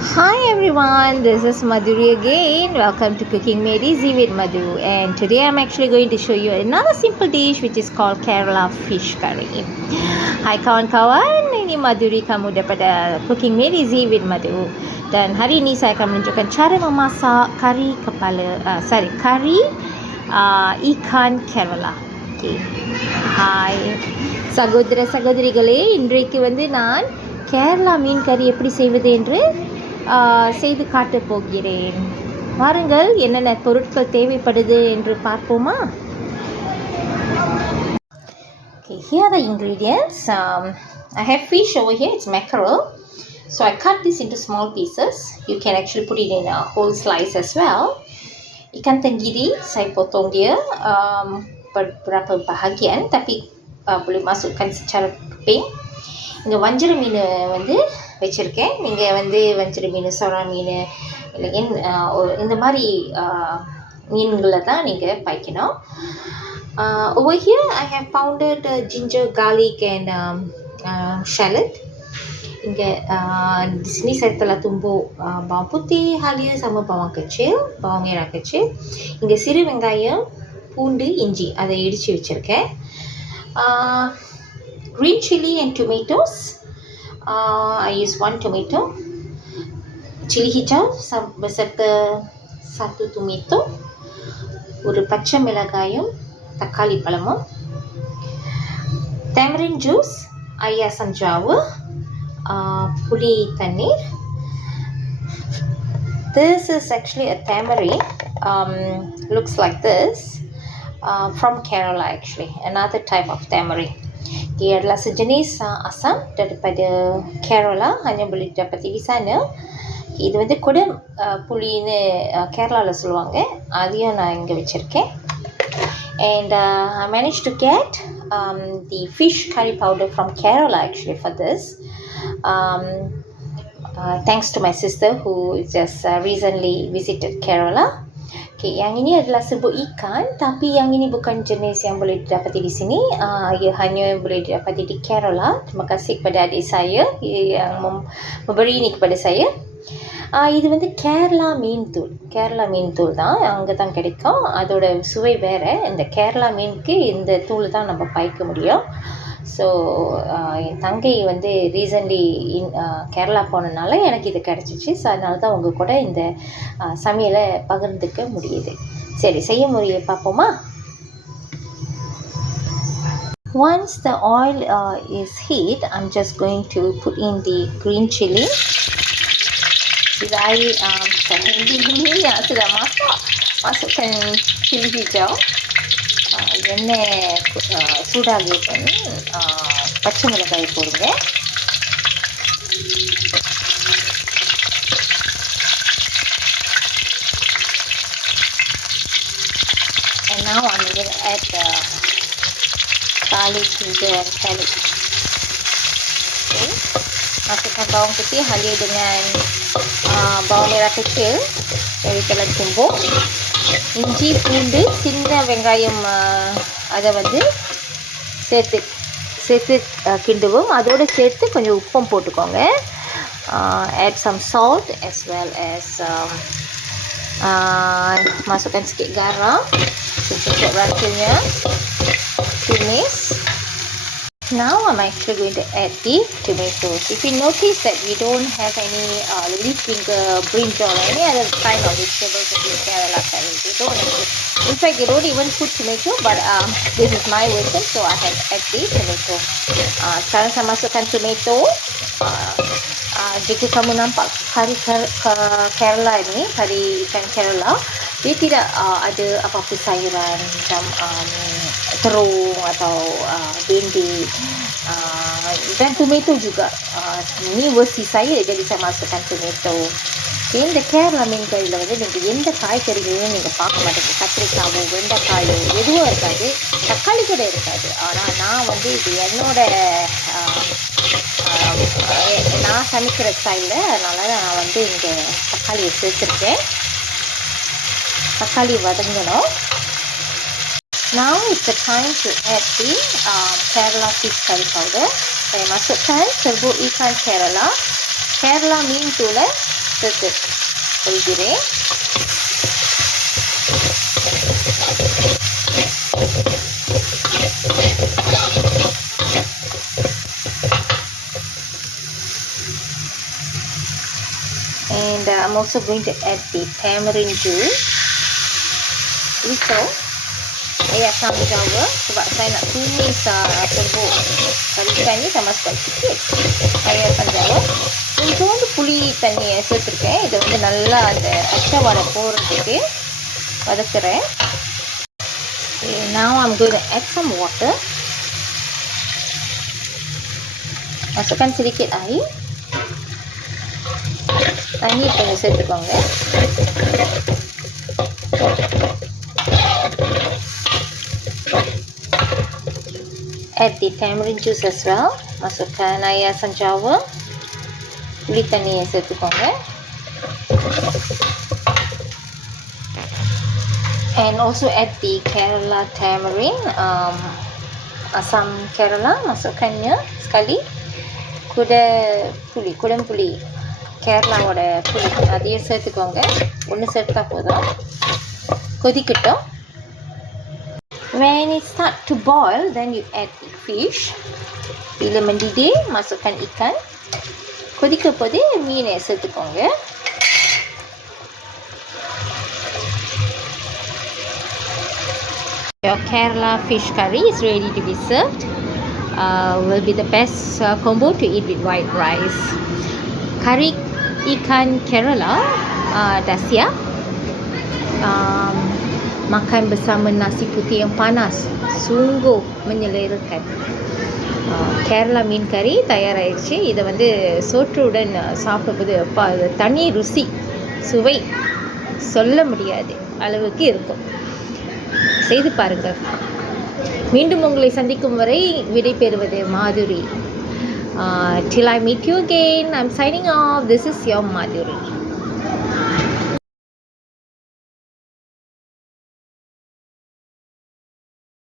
Hi everyone, this is Madhuri again. Welcome to Cooking Made Easy with Madhu. And today I'm actually going to show you another simple dish which is called Kerala fish curry. Hai kawan-kawan, ini Madhuri kamu daripada Cooking Made Easy with Madhu. Dan hari ini saya akan menunjukkan cara memasak kari ikan Kerala. Okay. Hi சகோதர சகோதரிகளே, இன்றைக்கு நான் கேரளா மீன் கறி எப்படி செய்வது என்று செய்து காட்டப் போகிறேன். வாருங்கள், என்னென்ன பொருட்கள் தேவைப்படுது என்று பார்ப்போமா? Okay, here are the ingredients. I have fish over here. It's mackerel. So I cut this into small pieces. You can actually put it in a whole slice as well. Ikan tenggiri saya potong dia beberapa bahagian, tapi boleh masukkan secara keping. இங்கே வஞ்சர மீன் வச்சுருக்கேன். நீங்கள் வஞ்சர மீன், சொரா மீன் இல்லை இந்த மாதிரி மீன்களை தான் நீங்கள் பாய்க்கணும். Over here I have pounded ginger, garlic and shallot. Iங்கே di sini saya telah tumbuk bawang putih halia sama bawang kecil, bawang merah kecil. இங்கே சிறு வெங்காயம், பூண்டு, இஞ்சி அதை இடித்து வச்சுருக்கேன். Green chili and tomatoes. I use 1 tomato. Chili hijau beserta 1 tomato. ஒரு பச்சை மிளகாயும் தக்காளி பழமும். Tamarind juice, air asam jawa, puli tannir. This is actually a tamarind. Looks like this. From Kerala actually, another type of tamarind. Dia adalah sejenis asam daripada Kerala, hanya boleh didapati di sana. இது கொடை புளின்னு கேரளாவில் சொல்லுவாங்க, அதையும் நான் இங்கே வச்சுருக்கேன். And I managed to get the fish curry powder from Kerala actually for this. Thanks to my sister who just recently visited Kerala. Okay, yang ini adalah serbuk ikan, tapi yang ini bukan jenis yang boleh didapati di sini. Ia hanya boleh didapati di Kerala. Terima kasih kepada adik saya yang memberi ini kepada saya. இது கேரளா மீன் தூள் தான், அங்கே தான் கிடைக்கும். அதோட சுவை வேறு. இந்த கேரளா மீனுக்கு இந்த தூள் தான் நம்ம பாய்க்க முடியும். ஸோ என் தங்கை ரீசன்ட்லி கேரளா போனதுனால எனக்கு இது கிடச்சிச்சு. ஸோ அதனால தான் உங்கள் கூட இந்த சமையலை பகிர்ந்துக்க முடியுது. சரி, செய்ய முறையை பார்ப்போமா? Once the oil is heat, I'm just going to put in the green chili. Ini sudah masukkan chili hijau. எண்ணெய் சூடாகிட்டோன்னு பச்சை மிளகாய் போடுங்க. And now I'm going to add the garlic, ginger and shallot. Okay. Masukkan bawang putih halia dengan bawang merah kecil dari telah tumbuk. இஞ்சி, பூண்டு, சின்ன வெங்காயம் அதை சேர்த்து கிண்டுவோம். அதோடு சேர்த்து கொஞ்சம் உப்பும் போட்டுக்கோங்க. add some salt as well as masukkan sikit garam untuk rasanya tumis. Now I'm actually going to add the tomatoes. If you notice that we don't have any leaf brinjal or any other kind of vegetables in Kerala curry, they don't actually. In fact, they don't even put tomato, but this is my version, so I have add the tomato. Sekarang saya masukkan tomato. Jika kamu nampak kari Kerala ini, kari ikan Kerala, dia tidak ada apa-apa sayuran macam terung atau dendeng dan tomato juga. Ini versi saya, jadi saya masukkan tomato. இந்த கேரளா மீன் கறியில் நீங்கள் எந்த காய்கறிகளையும் நீங்கள் பார்க்க மாட்டீங்க. கத்திரிக்காவோ வெண்டைக்காயோ எதுவும் இருக்காது, தக்காளி கூட இருக்காது. ஆனால் நான் இது என்னோட நான் சமைக்கிற ஸ்டைலில், அதனால் நான் இங்கே தக்காளியை சேர்த்துருக்கேன். தக்காளி வதங்கணும். Now it's the time to add the Kerala fish curry powder. Saya masukkan serbuk ikan Kerala. Kerala மீன் தூளை சேர்த்து கொள்கிறேன். And I'm also going to add the tamarind juice. Little. Air sunflower sebab saya nak tumis serbuk kari ikan ni, saya masukkan sikit air sunflower. கொஞ்சோண்டு புளி தண்ணியை சேர்த்துருக்கேன். இதை வந்து நல்லா அந்த பச்சை வாடை போடுறதுக்கு வதக்குறேன். Now I'm going to add some water. Masukkan sedikit air. Tanya கொஞ்சம் சேர்த்துக்கோங்க. Add the tamarind juice as well. Masukkan air sunflower. Pulik taniya சேர்த்துக்கோங்க. And also add the Kerala tamarind. Asam Kerala masukkannya sekali. Kudam puli. கேரளாவோட புளி அதையும் சேர்த்துக்கோங்க. ஒன்று சேர்த்தா போதும். கொதிக்கட்டும். When it start to boil, then you add the fish. Bila mendidih, masukkan ikan. கொதிக்க போதே மீனை சேர்த்துக்கோங்க. Your Kerala fish curry is ready to be served. Will be the best combo to eat with white rice. Kari ikan Kerala dah siap. Makan bersama nasi putih yang panas sungguh menyelerakan. Kerala மீன் கறி தயாராகிடுச்சு. இதை வந்து சோற்றுடன் சாப்பிடும்போது அப்பா அது தனி ருசி சுவை சொல்ல முடியாது அளவுக்கு இருக்கும். செய்து பாருங்கள். மீண்டும் உங்களை சந்திக்கும் வரை விடைபெறுவது மாதுரி. Till I meet you again, I'm signing off. This is your Madhuri.